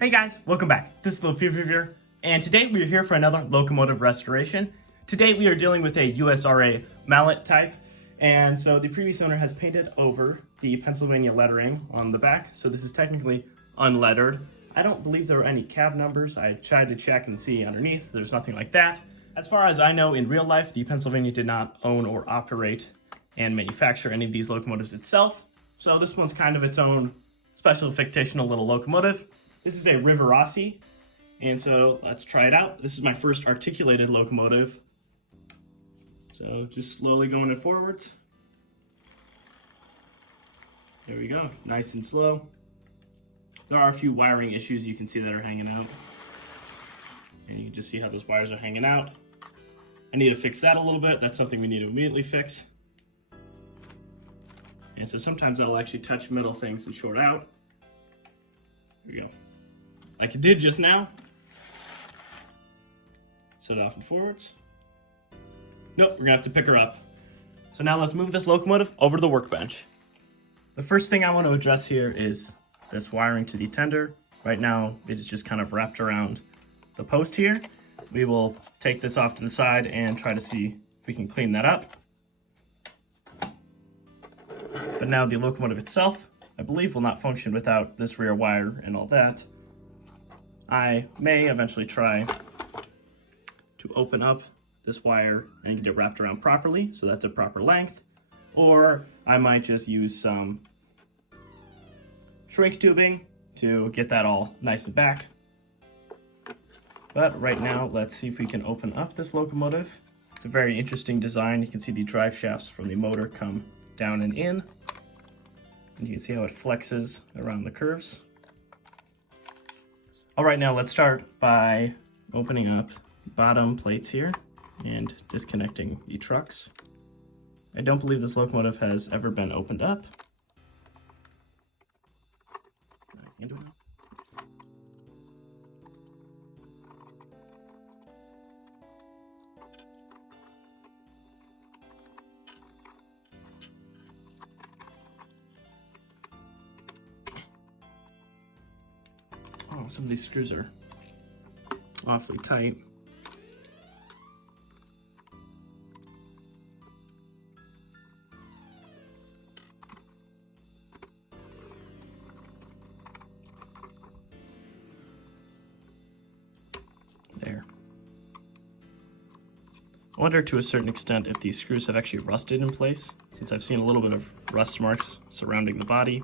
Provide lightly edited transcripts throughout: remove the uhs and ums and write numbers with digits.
Hey guys, welcome back. This is Thelefevrefever, and today we are here for another locomotive restoration. Today we are dealing with a USRA Mallet type, and so the previous owner has painted over the Pennsylvania lettering on the back, so this is technically unlettered. I don't believe there were any cab numbers. I tried to check and see underneath. There's nothing like that. As far as I know, in real life, the Pennsylvania did not own or operate and manufacture any of these locomotives itself, so this one's kind of its own special fictional little locomotive. This is a Rivarrossi, and so let's try it out. This is my first articulated locomotive. So just slowly going it forwards. There we go, nice and slow. There are a few wiring issues you can see that are hanging out. And you can just see how those wires are hanging out. I need to fix that a little bit. That's something we need to immediately fix. And so sometimes that'll actually touch metal things and short out. There we go. Like it did just now. Set it off and forwards. Nope, we're gonna have to pick her up. So now let's move this locomotive over to the workbench. The first thing I want to address here is this wiring to the tender. Right now, it is just kind of wrapped around the post here. We will take this off to the side and try to see if we can clean that up. But now the locomotive itself, I believe, will not function without this rear wire and all that. I may eventually try to open up this wire and get it wrapped around properly, so that's a proper length. Or I might just use some shrink tubing to get that all nice and back. But right now, let's see if we can open up this locomotive. It's a very interesting design. You can see the drive shafts from the motor come down and in. And you can see how it flexes around the curves. All right, now let's start by opening up the bottom plates here and disconnecting the trucks. I don't believe this locomotive has ever been opened up. I can do it now. Oh, some of these screws are awfully tight. There. I wonder to a certain extent if these screws have actually rusted in place, since I've seen a little bit of rust marks surrounding the body.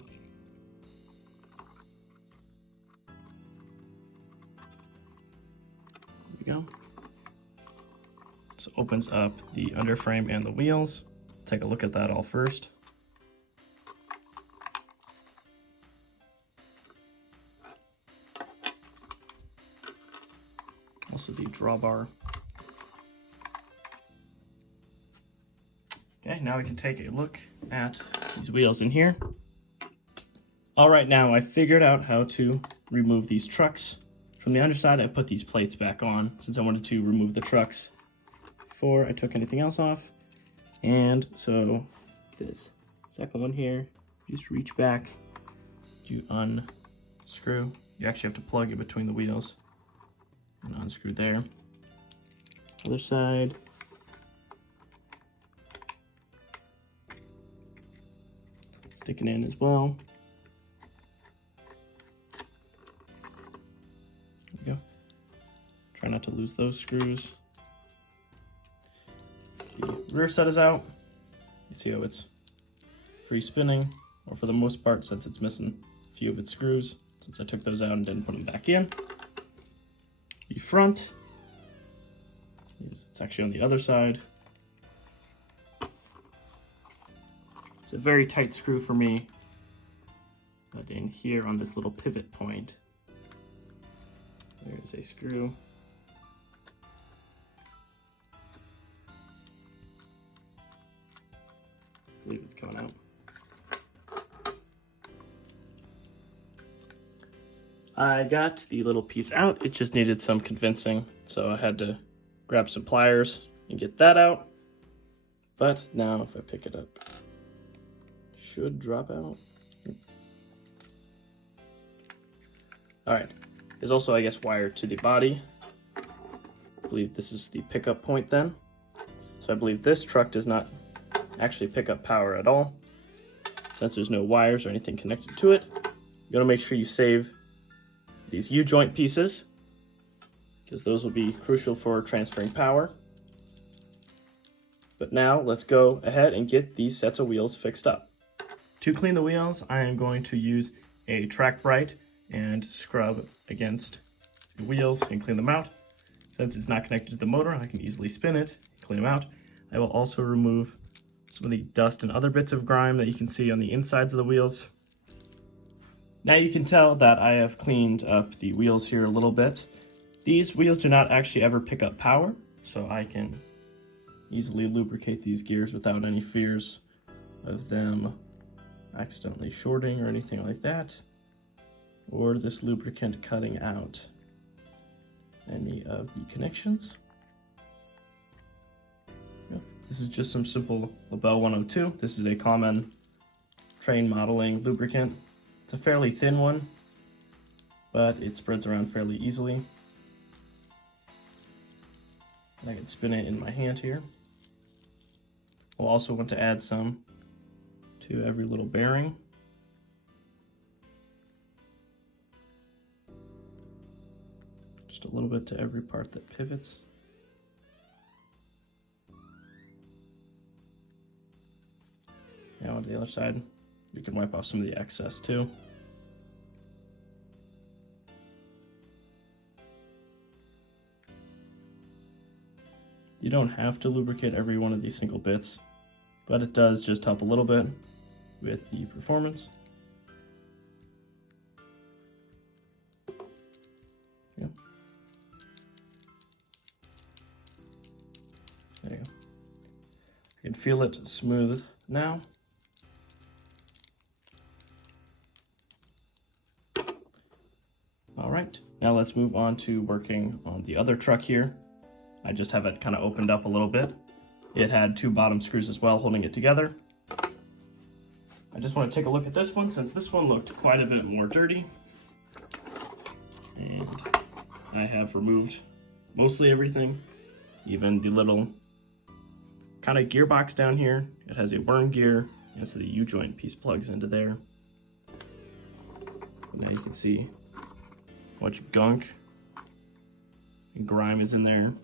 Go. So opens up the underframe and the wheels. Take a look at that all first. Also the drawbar. Okay, now we can take a look at these wheels in here. All right, now I figured out how to remove these trucks. From the underside, I put these plates back on since I wanted to remove the trucks before I took anything else off. And so this second one here, just reach back, you unscrew. You actually have to plug it between the wheels and unscrew there. Other side. Stick it in as well. Go. Try not to lose those screws. The rear set is out. You see how it's free spinning, or for the most part, since it's missing a few of its screws, since I took those out and didn't put them back in. The front, it's actually on the other side. It's a very tight screw for me, but in here on this little pivot point, there's a screw. I believe it's coming out. I got the little piece out. It just needed some convincing, so I had to grab some pliers and get that out. But now if I pick it up, it should drop out. All right, is also, I guess, wired to the body. I believe this is the pickup point then. So I believe this truck does not actually pick up power at all, since there's no wires or anything connected to it. You gotta make sure you save these U-joint pieces, because those will be crucial for transferring power. But now let's go ahead and get these sets of wheels fixed up. To clean the wheels, I am going to use a track bright and scrub against the wheels and clean them out. Since it's not connected to the motor, I can easily spin it, clean them out. I will also remove some of the dust and other bits of grime that you can see on the insides of the wheels. Now you can tell that I have cleaned up the wheels here a little bit. These wheels do not actually ever pick up power, so I can easily lubricate these gears without any fears of them accidentally shorting or anything like that, or this lubricant cutting out any of the connections. This is just some simple Labelle 102. This is a common train modeling lubricant. It's a fairly thin one, but it spreads around fairly easily. I can spin it in my hand here. We'll also want to add some to every little bearing. Just a little bit to every part that pivots. Now on the other side, we can wipe off some of the excess too. You don't have to lubricate every one of these single bits, but it does just help a little bit with the performance. Yeah. There you go. You can feel it smooth now. All right, now let's move on to working on the other truck here. I just have it kind of opened up a little bit. It had two bottom screws as well holding it together. I just want to take a look at this one, since this one looked quite a bit more dirty. And I have removed mostly everything, even the little kind of gearbox down here. It has a worm gear, and so the U-joint piece plugs into there. Now you can see how much gunk and grime is in there.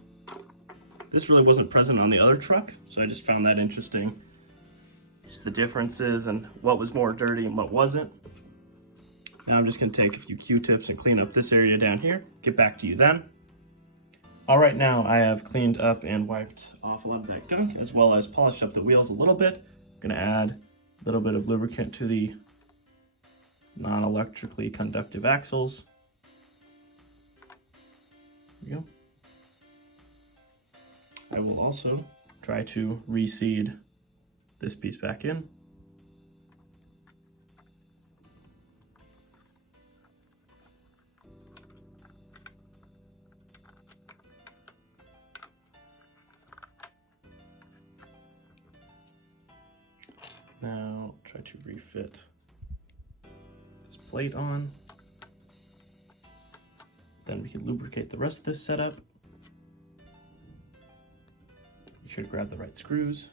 This really wasn't present on the other truck, so I just found that interesting. Just the differences and what was more dirty and what wasn't. Now I'm just gonna take a few Q-tips and clean up this area down here. Get back to you then. All right, now I have cleaned up and wiped off a lot of that gunk, as well as polished up the wheels a little bit. I'm gonna add a little bit of lubricant to the non-electrically conductive axles. There we go. I will also try to reseed this piece back in. Now try to refit this plate on. Then we can lubricate the rest of this setup. Make sure to grab the right screws.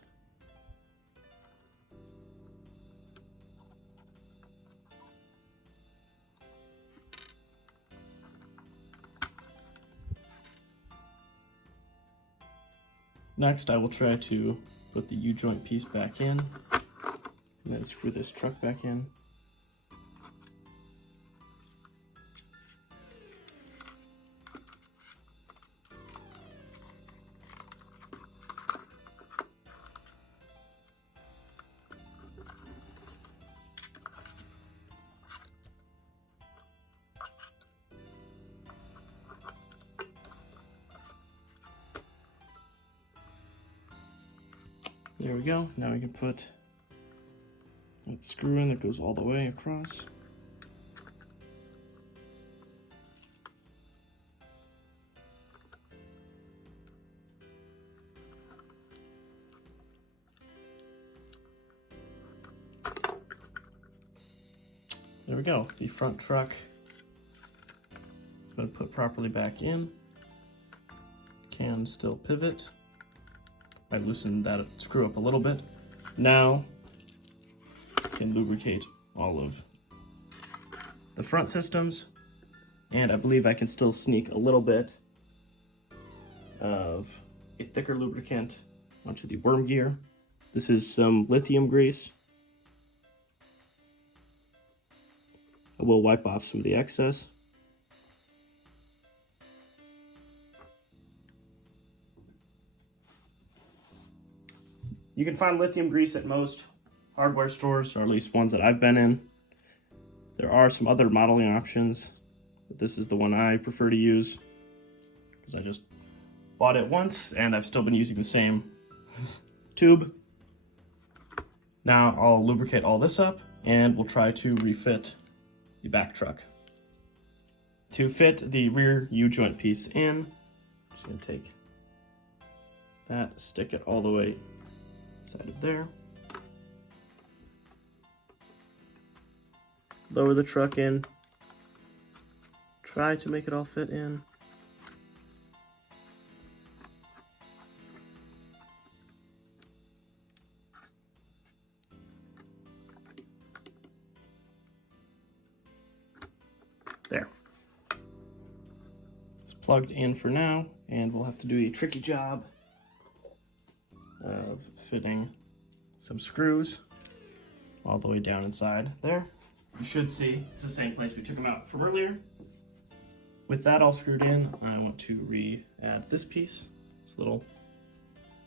Next, I will try to put the U-joint piece back in, and then screw this truck back in. There we go. Now we can put that screw in that goes all the way across. There we go. The front truck going to put properly back in. Can still pivot. I loosened that screw up a little bit. Now can lubricate all of the front systems, and I believe I can still sneak a little bit of a thicker lubricant onto the worm gear. This is some lithium grease. I will wipe off some of the excess. You can find lithium grease at most hardware stores, or at least ones that I've been in. There are some other modeling options, but this is the one I prefer to use because I just bought it once and I've still been using the same tube. Now I'll lubricate all this up and we'll try to refit the back truck. To fit the rear U-joint piece in, I'm just going to take that, stick it all the way inside of there. Lower the truck in. Try to make it all fit in. There. It's plugged in for now, and we'll have to do a tricky job of fitting some screws all the way down inside there. You should see it's the same place we took them out from earlier. With that all screwed in, I want to re-add this piece, this little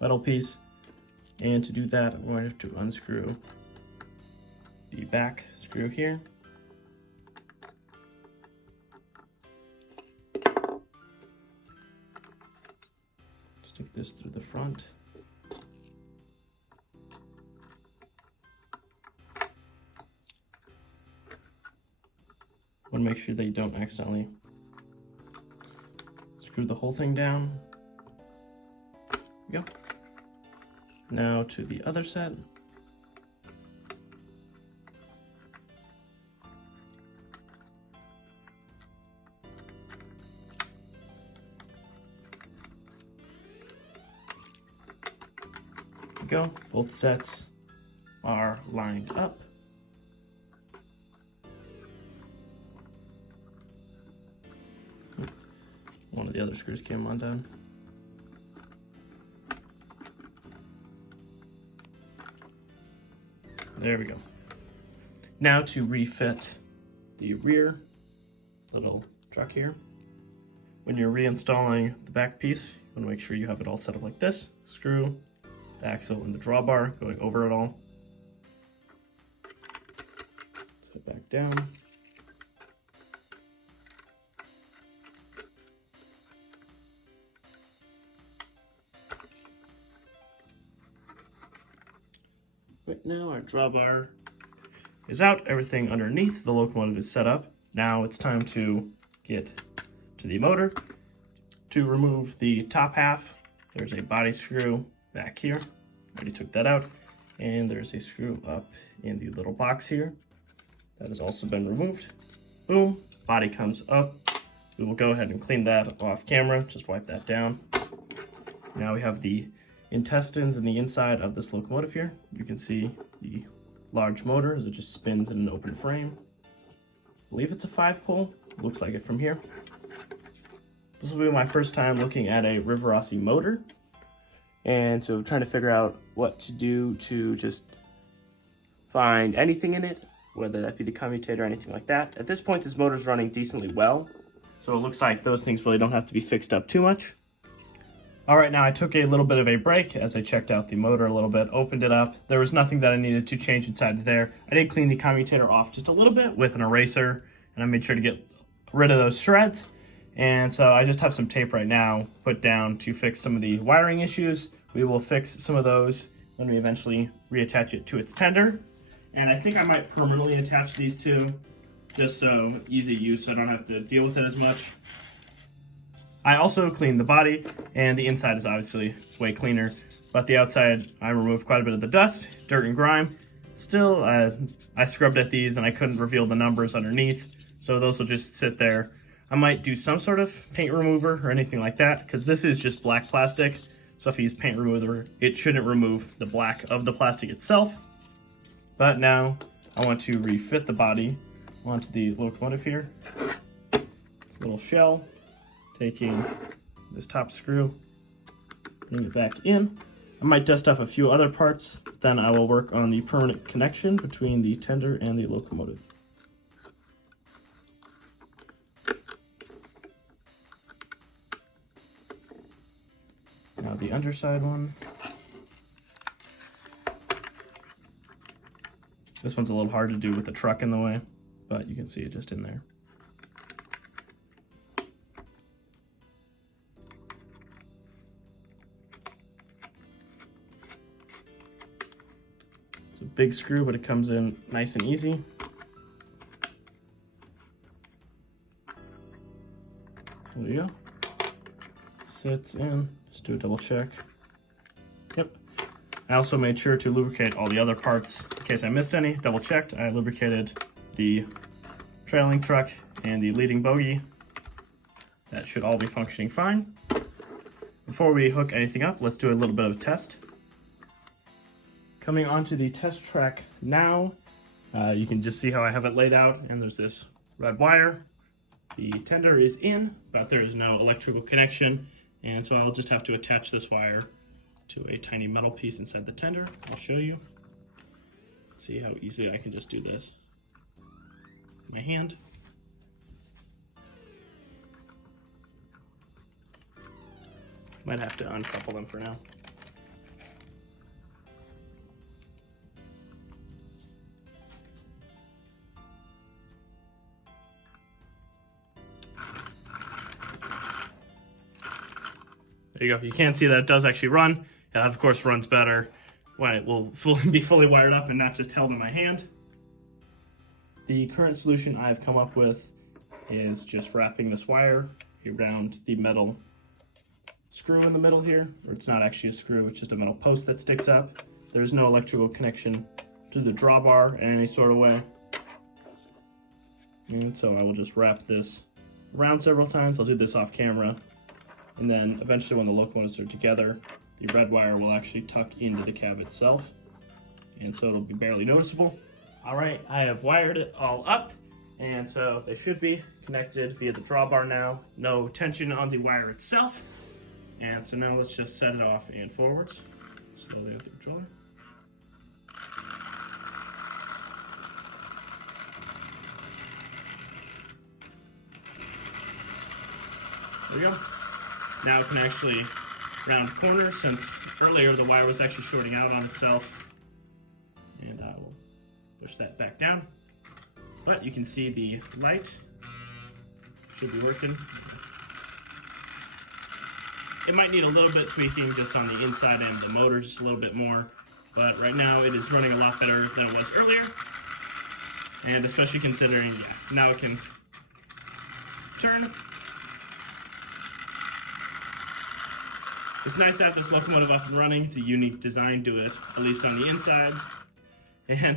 metal piece. And to do that, I'm going to unscrew the back screw here. Stick this through the front. Want to make sure that you don't accidentally screw the whole thing down. There we go. Now to the other set. There we go. Both sets are lined up. One of the other screws came undone. There we go. Now to refit the rear little truck here. When you're reinstalling the back piece, you want to make sure you have it all set up like this. Screw, the axle, and the drawbar going over it all. Set it back down. Right now our drawbar is out, everything underneath the locomotive is set up. Now it's time to get to the motor. To remove the top half, there's a body screw back here. Already took that out. And there's a screw up in the little box here. That has also been removed. Boom, body comes up. We will go ahead and clean that off camera, just wipe that down. Now we have the intestines in the inside of this locomotive here. You can see the large motor as it just spins in an open frame. I believe it's a 5-pole. Looks like it from here. This will be my first time looking at a Rivarrossi motor, and so trying to figure out what to do to just find anything in it, whether that be the commutator or anything like that. At this point, this motor's running decently well, so it looks like those things really don't have to be fixed up too much. All right, now I took a little bit of a break as I checked out the motor a little bit, opened it up. There was nothing that I needed to change inside there. I did clean the commutator off just a little bit with an eraser, and I made sure to get rid of those shreds. And so I just have some tape right now put down to fix some of the wiring issues. We will fix some of those when we eventually reattach it to its tender. And I think I might permanently attach these two, just so easy use so I don't have to deal with it as much. I also cleaned the body, and the inside is obviously way cleaner, but the outside I removed quite a bit of the dust, dirt, and grime. Still, I scrubbed at these and I couldn't reveal the numbers underneath, so those will just sit there I might do some sort of paint remover or anything like that, because this is just black plastic. So if you use paint remover, it shouldn't remove the black of the plastic itself. But now I want to refit the body onto the locomotive here. This little shell, taking this top screw, bring it back in. I might dust off a few other parts, then I will work on the permanent connection between the tender and the locomotive. Now the underside one. This one's a little hard to do with the truck in the way, but you can see it just in there. It's a big screw, but it comes in nice and easy. There you go. Sits in. Just do a double check. Yep. I also made sure to lubricate all the other parts in case I missed any. Double checked. I lubricated the trailing truck and the leading bogie. That should all be functioning fine. Before we hook anything up, let's do a little bit of a test. Coming onto the test track now, you can just see how I have it laid out, and there's this red wire. The tender is in, but there is no electrical connection, and so I'll just have to attach this wire to a tiny metal piece inside the tender. I'll show you. See how easily I can just do this. My hand. Might have to uncouple them for now. There you go. You can see that it does actually run. It of course runs better when it will be fully wired up and not just held in my hand. The current solution I've come up with is just wrapping this wire around the metal screw in the middle here, or it's not actually a screw, it's just a metal post that sticks up. There's no electrical connection to the drawbar in any sort of way. And so I will just wrap this around several times. I'll do this off camera. And then eventually when the locomotives are together, the red wire will actually tuck into the cab itself. And so it'll be barely noticeable. All right, I have wired it all up. And so they should be connected via the drawbar now. No tension on the wire itself. And so now let's just set it off and forwards. Slowly with the controller. There we go. Now it can actually round corner, since earlier the wire was actually shorting out on itself. And I will push that back down. But you can see the light should be working. It might need a little bit tweaking just on the inside end of the motor, just a little bit more. But right now it is running a lot better than it was earlier. And especially considering, now it can turn. It's nice to have this locomotive up and running. It's a unique design to it, at least on the inside. And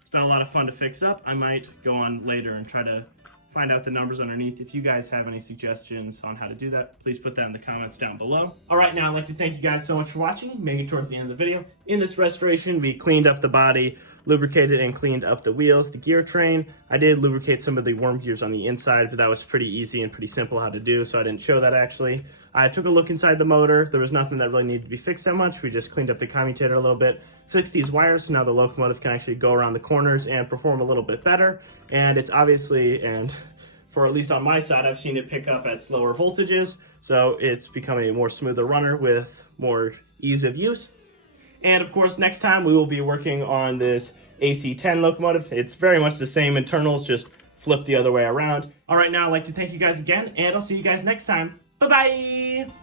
it's been a lot of fun to fix up. I might go on later and try to find out the numbers underneath. If you guys have any suggestions on how to do that, please put that in the comments down below. All right, now I'd like to thank you guys so much for watching, making it towards the end of the video. In this restoration, we cleaned up the body, lubricated and cleaned up the wheels, the gear train. I did lubricate some of the worm gears on the inside, but that was pretty easy and pretty simple how to do, so I didn't show that actually. I took a look inside the motor. There was nothing that really needed to be fixed that much. We just cleaned up the commutator a little bit, fixed these wires, so now the locomotive can actually go around the corners and perform a little bit better. And it's obviously, and for at least on my side, I've seen it pick up at slower voltages, so it's becoming a more smoother runner with more ease of use. And of course, next time we will be working on this AC-10 locomotive. It's very much the same internals, just flipped the other way around. All right, now I'd like to thank you guys again, and I'll see you guys next time. Bye-bye!